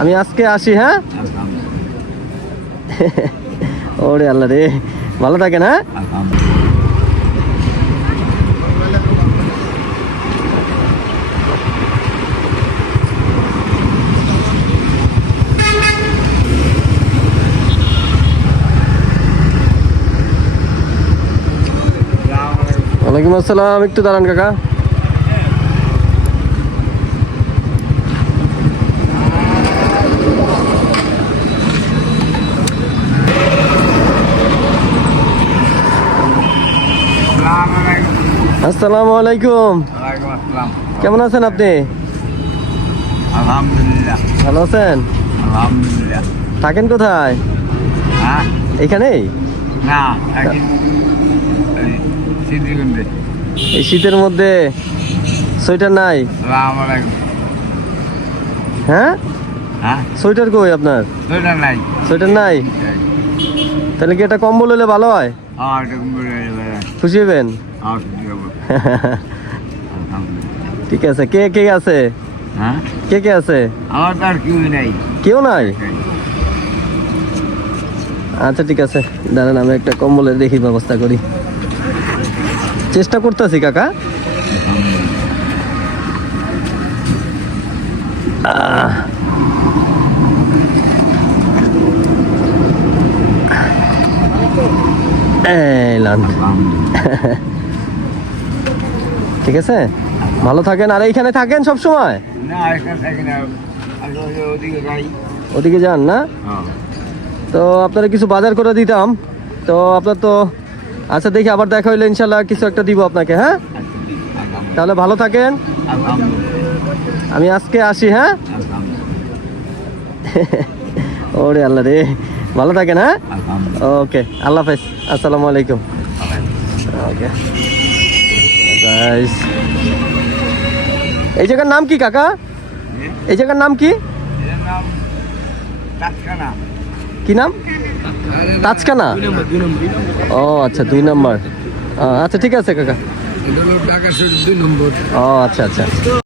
আমি আজকে আসি হ্যাঁ? ওরে আল্লাহ রে, ভালো থাকেন হ্যাঁ? ওয়ালাইকুম আসসালাম, একটু দাঁড়ান কাকা। আসসালামু আলাইকুম। কেমন আছেন আপনি? আলহামদুলিল্লাহ। ভালো আছেন? আলহামদুলিল্লাহ। থাকেন কোথায়? হ্যাঁ? এখানেই? না এই শীতের মধ্যে সোয়েটার নাই? হ্যাঁ? হ্যাঁ? সোয়েটার কই আপনার? নাই। সোয়েটার নাই? তাহলে কি এটা কম্বল হলে ভালো হয়? হ্যাঁ খুশি হবেন? ঠিক আছে কে কে আছে? হ্যাঁ? কে কে আছে? আমার তো আর কেউই নাই। কেউ নাই? আচ্ছা ঠিক আছে। দাঁড়ান আমি একটা কম্বলের দেখি ব্যবস্থা করি। চেষ্টা করতেছি কাকা। এই লন। ঠিক আছে? ভালো থাকেন। আর এইখানে থাকেন সব সময় না এখানে থাকি না। আমি ওই যে ওদিকে যাই। ওদিকে যান না? হ্যাঁ। তো আপনারা কিছু বাজার করে দিতাম। তো আপনার তো আচ্ছা দেখি আবার দেখা হইলে ইনশাল্লাহ কিছু একটা দিব আপনাকে হ্যাঁ? তাহলে ভালো থাকেন। আমি আজকে আসি হ্যাঁ? ওরে আল্লাহ রে। ভালো থাকেন হ্যাঁ? ওকে আল্লাহ হাফেজ। আসসালামু আলাইকুম। ওকে। এই জায়গার নাম কি কাকা? এই জায়গার নাম কি? কি নাম? তাজকানা ও আচ্ছা দুই নম্বর। আচ্ছা ঠিক আছে কাকা। ও আচ্ছা আচ্ছা।